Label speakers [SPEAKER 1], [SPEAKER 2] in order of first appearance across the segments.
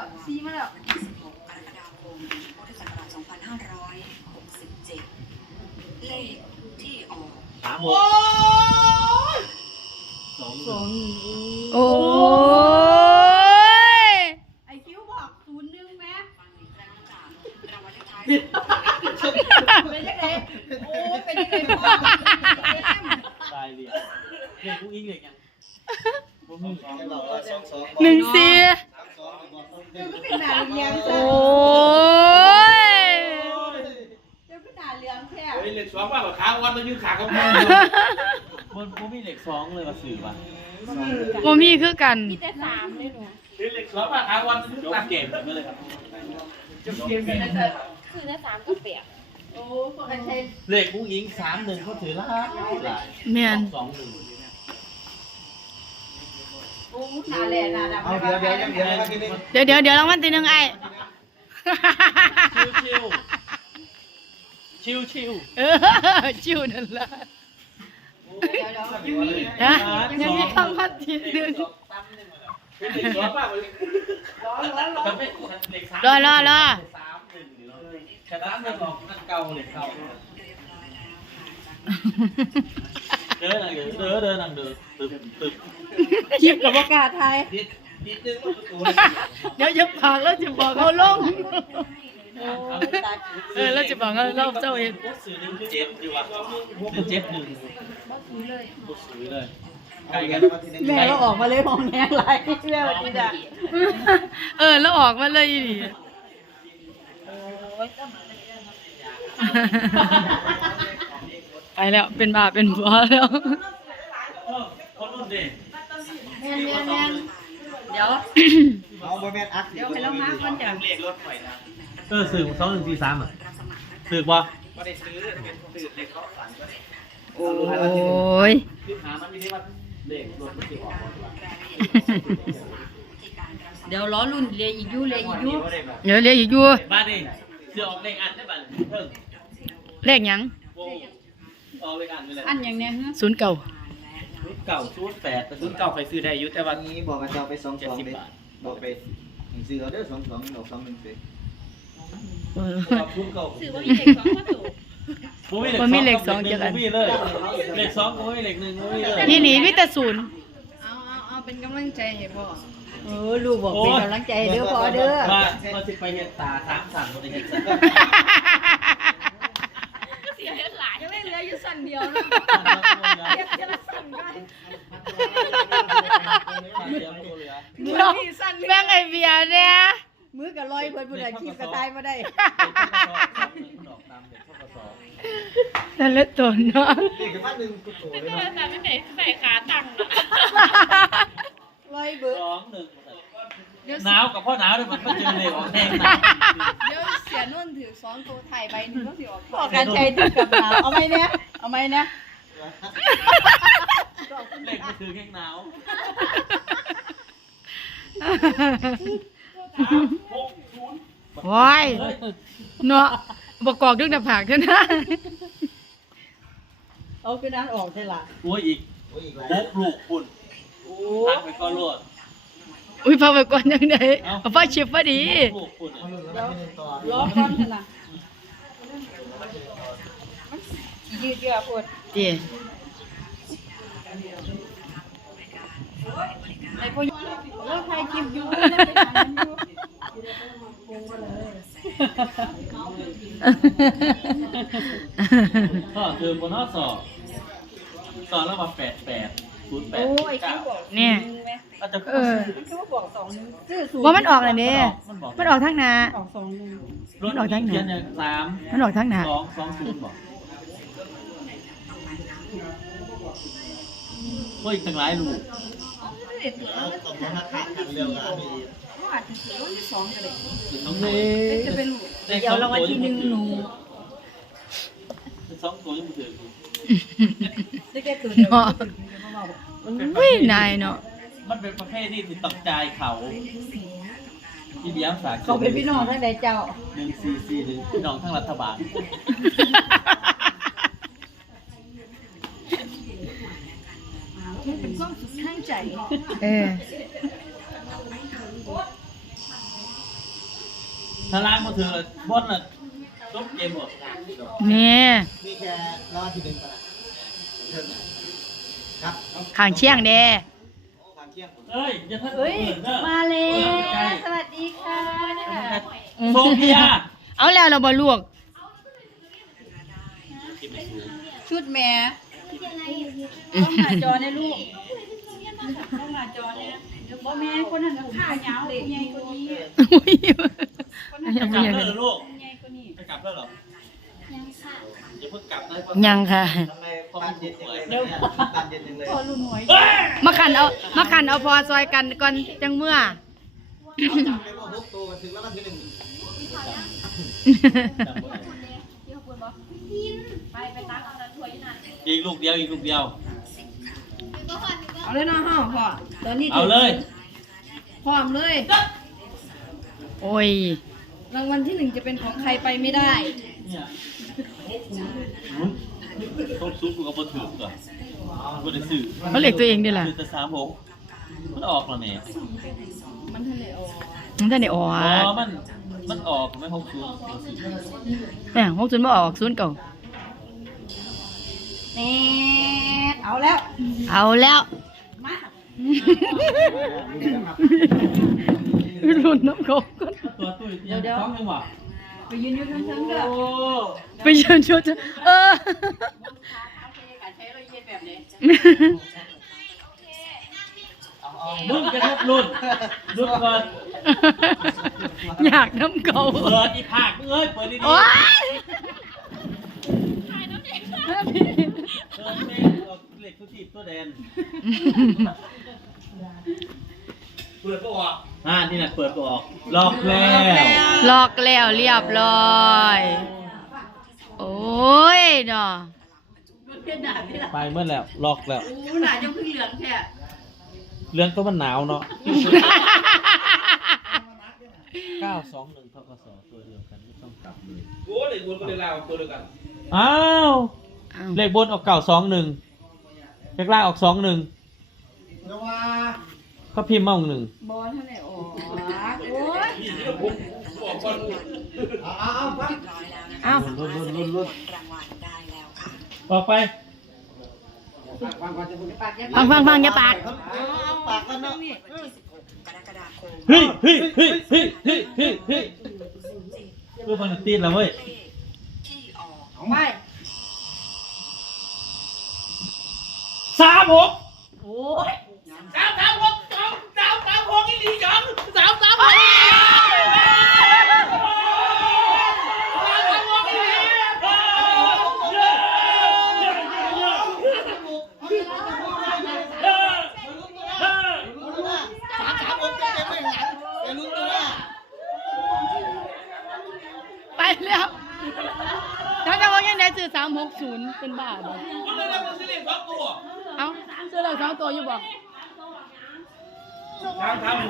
[SPEAKER 1] ซีมาแล้ว
[SPEAKER 2] 16 กรกฎาคมพุทธศักราช 2567 เลขที่ออก
[SPEAKER 3] 36
[SPEAKER 4] โอ้ย
[SPEAKER 1] ไอคิวบอก01แม่
[SPEAKER 2] ฟังอีกครั้งจากรางวัลเลขท้าย
[SPEAKER 1] เป็นยังไงโอ้เป็นยังไงพ่อ
[SPEAKER 3] ตายเลยเด็กผู้หญิงเด็กยังบ่มี
[SPEAKER 4] หนึ่งสี่
[SPEAKER 1] เจ้าก็เป็นหนาเลี้ยง
[SPEAKER 4] โอ้
[SPEAKER 1] จ้ะ
[SPEAKER 4] ย
[SPEAKER 1] เจ้าก็หนาเลี้ยงแท้
[SPEAKER 5] เฮ้ยเหล็กสองว่าขาวันมันยืนขากับมือ
[SPEAKER 3] บ่มีเหล็ก2เลยว่าสื่อว่า
[SPEAKER 4] บ่มีคือกัน
[SPEAKER 1] มีแต่3เลยหนู
[SPEAKER 5] เหล็กสองว่าขาวันมันยืน
[SPEAKER 3] จบ
[SPEAKER 5] ขา
[SPEAKER 3] เกมไปเลยครับ
[SPEAKER 1] คือแต่3ก็เปียกโอ้พวกไอ้เชน
[SPEAKER 3] เหล็กผู้หญิง31เขาถือหลาย
[SPEAKER 4] แม่น
[SPEAKER 3] 2-1
[SPEAKER 1] โอ้หนาแหล่หนาดำ
[SPEAKER 6] เอาเดี๋ยว
[SPEAKER 4] เดี๋ยวรางวัลที่หนึ่งไอ้
[SPEAKER 3] ชิว
[SPEAKER 4] เออชิวนั่นล่ะนะยังมีรางวัลที่หนึ่ง
[SPEAKER 5] เหล็กสองว่า
[SPEAKER 4] รอ
[SPEAKER 3] 3-1กระดานมันออกนั่นเก่าเหล็กเก่าเดินหนังเดินตึบ
[SPEAKER 1] คิดกับว่ากาไทย
[SPEAKER 5] นิดนึงประตู
[SPEAKER 4] เดี๋ยวจะพักแล้วจะบอกเอาลง
[SPEAKER 1] โอ้ตาย
[SPEAKER 4] แล้วจะบอกเอาเราเจ้าเอง
[SPEAKER 3] สื่อ1เจ็บดีว่า1เจ็บ1
[SPEAKER 1] บ่ซื้อเลย
[SPEAKER 3] บ่ซื้อเลยไกลกัน
[SPEAKER 1] แม่เราออกมาเลยมองแนงไรแม่วันนี้จ้ะ
[SPEAKER 4] แล้วออกมาเลยดิ ไปแล้วเป็นบาเป็นบัวแล้ว
[SPEAKER 3] คนรุ่นเด็ก
[SPEAKER 1] แม่นเดี๋ยว
[SPEAKER 6] เอาบอแมนอัด
[SPEAKER 1] เดี๋ยวให้เรามาก่อนจ้ะ
[SPEAKER 5] เหล็กรถไฟนะ
[SPEAKER 3] สื่อ2143อ่ะสื่อบ่
[SPEAKER 5] ไม่ได้ซื้อเป็นตื่นเหล็กเขาฝันก็ได้
[SPEAKER 4] โอ้ย
[SPEAKER 3] คือหามันมีที่ว่าเด็กรถมันสิออก
[SPEAKER 1] เดี๋ยวล้อรุ่นเรียอีกอยู่
[SPEAKER 4] เดี๋ยวเรียกอีกอยู่
[SPEAKER 3] บ้านนี่สิออกเลขอันได้บ้านเพิ่ง
[SPEAKER 4] เลขหยัง
[SPEAKER 3] โอ้ออกเลขอันไปเลย
[SPEAKER 1] อันอย่างเนี้ยฮะ
[SPEAKER 4] ศูนย์เก่า
[SPEAKER 3] เก่า08แต่รุ่นเก่าใครซื้อได้อยู่แต่
[SPEAKER 6] วั
[SPEAKER 3] ว่าน
[SPEAKER 6] นี้บอกกันจะเอาไป2 2
[SPEAKER 3] 70
[SPEAKER 6] เลย
[SPEAKER 3] บาท
[SPEAKER 6] บอกไปซื้อเอาเด้อ2 2ดอก2 1เลย
[SPEAKER 3] รุ่นเก่า
[SPEAKER 1] ถือว่ามีเด็ก2มาถูก
[SPEAKER 4] บ่มีเลขสองจักอัน
[SPEAKER 3] บ่มีเลยเลข2บ่มีเลข1บ่มีเลย
[SPEAKER 4] นี่หนีมีแต่ศูนย์
[SPEAKER 1] เอาเป็นกำลังใจให้พ่อลูกบอกเป็นกำลังใจเด้อพ่อเด้อ
[SPEAKER 3] มาสิไปเฮ็ดตา3สั่นบ่ได้เฮ็ดสั่น
[SPEAKER 1] เสียหลายก็เลยเหลืออยู่สั่นเดียวนะเก็บจะละสั่นก็
[SPEAKER 4] แบ่งไอเบียร์เนี่ย
[SPEAKER 1] มือกับลอยเพิ่นผู้ใดชีพกระตายมาได้
[SPEAKER 4] นั่นแหละตัวเนาะ
[SPEAKER 6] นี่คือว่า1ตัวเลยเนาะ
[SPEAKER 1] ลอยเบิด
[SPEAKER 3] หนาวกับพ่อหนาวเลยมันไม่เจอเลยออกแห้งหนาว
[SPEAKER 1] เดี๋ยวเสียนุ่นถือ2ตัวถ่ายใบนึงก็สิออกพ่อการใช้ถือกับหนาวเอาไหมเนี่ย
[SPEAKER 3] เล่นก็คือแห้งหนาว
[SPEAKER 4] ว้ายเนาะบกอกดึงหน้าผากเท่านั้น
[SPEAKER 1] เอาคือนั้นออกใช่ล่ะ
[SPEAKER 3] โอ้ยอีก
[SPEAKER 6] โอ้ยอีกแล้ว
[SPEAKER 3] ปุ๊บลูกคุณตักไปก็รวด
[SPEAKER 4] อุ้ยพาไปก่อนยังไงเอาฟ้าชิบพอดี
[SPEAKER 3] ลูกคุณ
[SPEAKER 6] เอาลุ้นแล้วไม่ได้ต่อ
[SPEAKER 1] ล้อก่อนซั่นน่ะยืดเยื้อพุ่น
[SPEAKER 4] เตี๋ย
[SPEAKER 1] ไอ้พ่อแล้วถ่ายคลิปอยู่
[SPEAKER 3] พ่อคือบนห้อสอบแล้วมา88
[SPEAKER 1] โอ้ยคิวบอก
[SPEAKER 4] เนี่ย
[SPEAKER 3] อาจจะ
[SPEAKER 1] มันคือว่าบอก2นึงซื้อ0
[SPEAKER 4] ว่ามันออกเลยเนี่ยมันออกทางหน้า
[SPEAKER 1] ออก2นึง
[SPEAKER 3] รถออกทั้งไหน3
[SPEAKER 4] มันออกทางหน้า
[SPEAKER 3] 2 0บอกโอ้ยตั้งหลายลูก
[SPEAKER 6] เอาตบมาขาดกันเรื่องอันนี้
[SPEAKER 1] ว่าอาจจะถือว่าที่2ก็ได้
[SPEAKER 3] 2ตัว
[SPEAKER 1] จะเป็น
[SPEAKER 3] เดี๋ยวรางวัลที่1หนู2ตัวยังบ่ถึง
[SPEAKER 1] ได้แค่ตัวเดียว
[SPEAKER 4] เนาะอุ้ยนายเนาะ
[SPEAKER 3] มันเป็นประเภทที่ติดตักใจเขาที่เลี้ยงสา
[SPEAKER 1] เขาเป็นพี่น้องทั้งใดเจ้า
[SPEAKER 3] 1441พี่น้องทั้งรัฐบาล
[SPEAKER 1] มันเป็นความสุขทางใจ
[SPEAKER 4] เออ
[SPEAKER 3] ถ้าล้างมาถึงเลยบอลน่ะจบเกมหมด
[SPEAKER 4] นี่
[SPEAKER 6] มีแค่รอบที่หนึ่งก่อนครับ
[SPEAKER 4] ข้างเชียงเด้
[SPEAKER 6] ทางเที่ยง
[SPEAKER 3] เอ้ยอย่าทัน
[SPEAKER 1] เฮ้ย
[SPEAKER 3] เด้อ
[SPEAKER 1] มาแล้วสวัสดีค่ะ
[SPEAKER 3] โซเฟีย
[SPEAKER 4] เอาแล้วเราบ่ลวก
[SPEAKER 1] ชุดแม่ต้องหน้าจอเนี่ยลูกต้องหน้าจอเนี่ยบ่แม่คนนั้นน่ะขาเหยาวใหญ่กว่านี้
[SPEAKER 4] อุ้ย
[SPEAKER 3] จะกลับแล้วเหรอลูก
[SPEAKER 1] ใหญ่กว่านี้
[SPEAKER 3] จะกลับแล้วเหรออย่าเพิ่งกลับนะ
[SPEAKER 4] ยังค่ะ
[SPEAKER 6] ทำไมตานเย็นจังเลยเนี่ยตานเย็นจังเลย
[SPEAKER 1] พอรุ่นหวย
[SPEAKER 4] มาขันเอาพอซอยกันก่อนจังเมื่อ
[SPEAKER 6] เอาจำเลยว่าพวกตัวกันถึงแล้ววันที่หนึ่ง
[SPEAKER 1] ไปตักเอาละถ้วยนั่น
[SPEAKER 3] อีกลูกเดียวอีกลูกเดียว
[SPEAKER 1] เอาเลยเนาะเฮาพ่อตอนนี้
[SPEAKER 3] เอาเลย
[SPEAKER 1] พร้อมเลย
[SPEAKER 4] โอ้ย
[SPEAKER 1] รางวัลที่1จะเป็นของใครไปไม่ได้
[SPEAKER 3] เนี่ยต้องซุปกูกับปลาถือก่อนกูได้ซื้อ
[SPEAKER 4] เขาเรียกตัวเองดิล่ะ
[SPEAKER 3] ซื้อแต่36มันออกแล้วแม่
[SPEAKER 1] มันทะเลออก
[SPEAKER 4] มันจะได้ออ
[SPEAKER 3] อ๋
[SPEAKER 4] ก
[SPEAKER 3] อมันออกไม่60
[SPEAKER 4] เนี่ย60บ่ออก0เก่า
[SPEAKER 1] แน่เอาแล้ว
[SPEAKER 4] เอาแล้ว
[SPEAKER 1] มา
[SPEAKER 4] รุ่นน้ำเขาก่อน
[SPEAKER 3] ตัวตุ้ยเดี๋ยวต้องยังหวะ
[SPEAKER 1] ไปยืนอยู่ทั้งๆเด้อ
[SPEAKER 3] โอ้
[SPEAKER 4] ไปเชิญชวนเออ
[SPEAKER 1] การใช้เราเย็นแบบนี้
[SPEAKER 3] มึงกระทบรุ่นก่อน
[SPEAKER 4] อยากน้ำเก่า
[SPEAKER 3] เปิดอีผากมึงเอ้ยเปิดดีๆ
[SPEAKER 4] โอ๊ย
[SPEAKER 3] เออแม่เอาเหล็กทุกทีตัวแดนเปิดก็ออกนี่น่ะเปิดก็ออกล็อกแล้ว
[SPEAKER 4] ลอกแล้วเรียบร้อย โอ้ยเนาะ
[SPEAKER 3] ไปเมื่อแล้วล็อกแล้ว
[SPEAKER 1] อู้หนาจะพึ่งเหลืองแท้
[SPEAKER 3] เรื่องก็มันหนาวเนาะ 921ทกสตัวเดียวกันไม่ต้องกลับเลย
[SPEAKER 5] โอ้เลยวนก็เลยลาวตัวเดียวกัน
[SPEAKER 3] อ้าว
[SPEAKER 4] อ้าว
[SPEAKER 3] เลขบนออก921เลขล่างออก21
[SPEAKER 6] เดี๋ยวว่า
[SPEAKER 3] ก็พิมพ์มา1
[SPEAKER 1] บอลทะเลออกโอ้ย
[SPEAKER 5] นี่ที่ผมบอกก่อน
[SPEAKER 6] เอาฟัง
[SPEAKER 2] เรียบร้อยแล้วนะคะ
[SPEAKER 1] อ้าว
[SPEAKER 3] รุ่น
[SPEAKER 2] รางวัลได้แล้วค่ะ
[SPEAKER 3] ออกไป
[SPEAKER 6] ฟังก่อนจะพูด
[SPEAKER 1] ปากอย่า
[SPEAKER 4] ฟังอย่าปาก
[SPEAKER 6] ปากกันเนาะ
[SPEAKER 2] กรกฎาคม
[SPEAKER 3] เฮ้ยเพื่อมันตีนแล้วเว้ย
[SPEAKER 2] เลขที่ออก
[SPEAKER 6] ของ
[SPEAKER 1] ไป
[SPEAKER 6] ไม่
[SPEAKER 3] 36
[SPEAKER 1] โอ้ย
[SPEAKER 4] ไปแล้วแล้วจะว่ายังไงซื้อ360เป็นบ้าบ่เอ้าซื้อแล้ว2ตัวอยู่บ่
[SPEAKER 6] ร้านลอต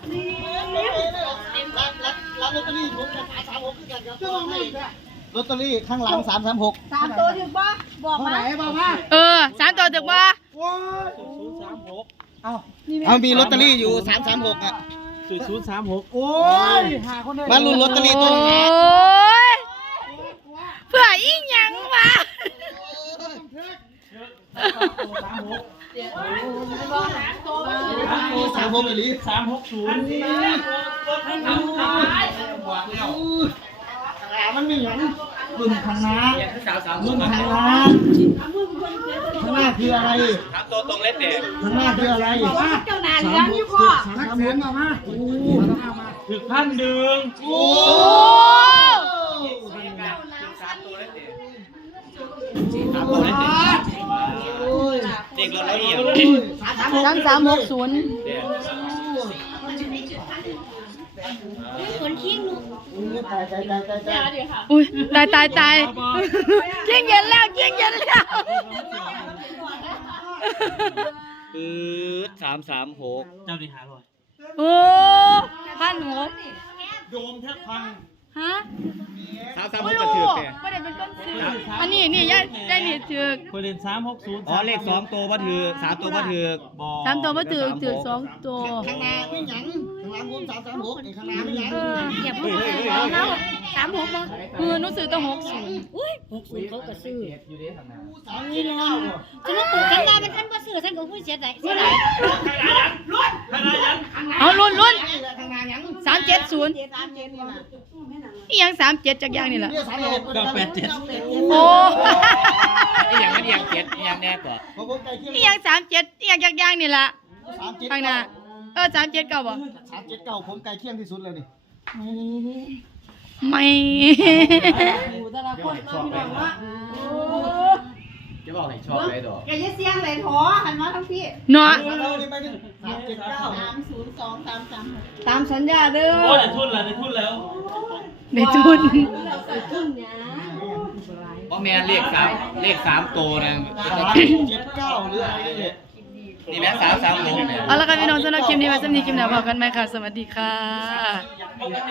[SPEAKER 6] เตอรี่ผมกับ336คือกันครับลอตเตอรี่ข้างหลัง336
[SPEAKER 1] 3 ตัวถึงป่ะบอกมา
[SPEAKER 6] บอกมา
[SPEAKER 4] เออ3ตัวถึกบ่
[SPEAKER 3] 036
[SPEAKER 6] เอามีลอตเตอรี่อยู่336อ่ะ
[SPEAKER 3] 036
[SPEAKER 6] โอ้ยมาลุ้นลอตเตอรี่ตัวนึง
[SPEAKER 4] โอ้ยเพื่ออีหยังวะ
[SPEAKER 6] 36อีหลี
[SPEAKER 3] 360
[SPEAKER 6] มันมีหยังรุ่นข้างหน้า
[SPEAKER 5] รุ่
[SPEAKER 6] รุ่
[SPEAKER 5] น
[SPEAKER 6] น
[SPEAKER 5] ทา
[SPEAKER 6] ข้าง ง
[SPEAKER 5] ห
[SPEAKER 6] ห
[SPEAKER 5] น้า
[SPEAKER 6] น้าข้างหน้าคืออะไร
[SPEAKER 5] ถามตัวตรงเล็ดเด็ก
[SPEAKER 6] ข้างหน้าคืออะไร
[SPEAKER 1] เจ้านายเลี้ยงอยู่พ่อ
[SPEAKER 6] 336เอามา
[SPEAKER 3] ถึง1,000
[SPEAKER 6] โอ้
[SPEAKER 5] เด็กเราละเอียด
[SPEAKER 4] 3360 อุ้ยตายเกี้ยงเย็นแล้ว
[SPEAKER 3] คือ336เจ้านี่500
[SPEAKER 4] โอ้1,600
[SPEAKER 3] โดมแทบพัง
[SPEAKER 4] ฮะ
[SPEAKER 6] 336
[SPEAKER 4] ไม่
[SPEAKER 6] ก็
[SPEAKER 4] รู้
[SPEAKER 6] ถือแต่
[SPEAKER 4] ไม่ได้เป็นต้นซื้ออันนี้ยายได้นี่ถือก
[SPEAKER 3] คนเรียน360
[SPEAKER 5] อ๋อเลข2ตัวบ่ถือ3ตัวบ่ถือ
[SPEAKER 3] บ่
[SPEAKER 4] 3ตัวบ่ถือก2ตัว
[SPEAKER 6] ข้างหน้ามีหยังางหลังผม336นี่ข้างหน้าไม่หลัง
[SPEAKER 4] อย่าเพิ่งเอา36บ่หนูซื้อตั้ง60อุ้ย
[SPEAKER 7] เขาก็ซื้อ
[SPEAKER 6] 39
[SPEAKER 7] จะมาปลูกกันมาเป็นท่านบ่ซื้อท่านก็ผู้เสียใจเสียดาย
[SPEAKER 4] เอาลุ้น
[SPEAKER 6] นี่แหละข้างหน้าหยัง
[SPEAKER 4] 370อีหยัง37จักอย่างนี่ล่ะ
[SPEAKER 6] เนี่ย36
[SPEAKER 4] โอ้
[SPEAKER 5] ไอ้อย่างนั้นอย่างเจ็ดอย่างแน่ก่อน
[SPEAKER 6] ผมใกล้เคียง
[SPEAKER 4] อีหยัง37อีหยังจักอย่างนี่ล่ะ
[SPEAKER 6] 37
[SPEAKER 4] ข้างหน้า37เก่าบ่
[SPEAKER 6] 379ผมใกล้เคียงที่สุดแล้วนี่
[SPEAKER 4] ไม่
[SPEAKER 1] แต่ละคนมาพี่น้องว่า
[SPEAKER 5] จะบอกให้ชอบเลยดอก
[SPEAKER 1] แกจะเสียงไหนท้อหันมาทั้งพี่
[SPEAKER 4] เนาะ
[SPEAKER 6] เรานี่ไปนี่379
[SPEAKER 1] ตามสัญญาเด้อ
[SPEAKER 3] โอ้ได้ทุนแล้วได้ทุนแล้ว
[SPEAKER 4] ในทุน
[SPEAKER 5] เพราะแม่เลขสามตัวนะ
[SPEAKER 6] 79หรืออะไรนี่
[SPEAKER 5] นี่แม่336เนี่ย
[SPEAKER 4] เอาละค่ะพี่น้องสำหรับคลิปนี้ไว้สำหรับคลิปหน้าพบกันใหม่ค่ะ สวัสดีค่ะ
[SPEAKER 6] อยาก